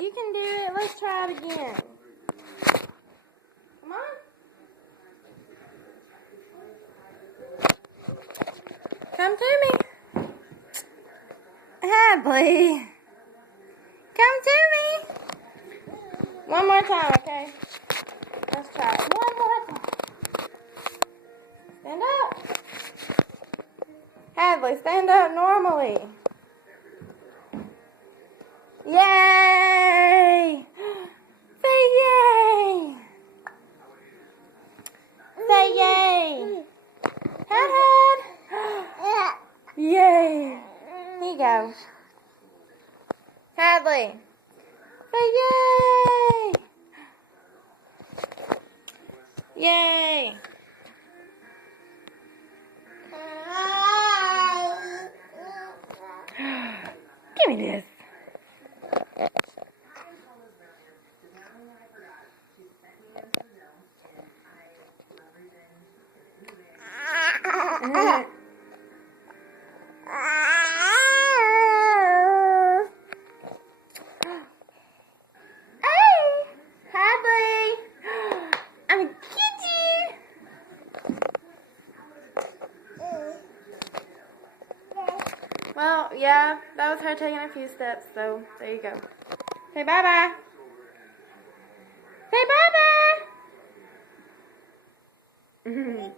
You can do it. Let's try it again. Come on. Come to me. Hadley. Come to me. One more time, okay? Let's try it. One more time. Stand up. Hadley, stand up normally. Yay! Say yay! Say yay! Head. Yay! Here you go. Hadley, say yay! Yay! Give me this. Well, yeah, that was her taking a few steps, so there you go. Say bye-bye. Say bye-bye.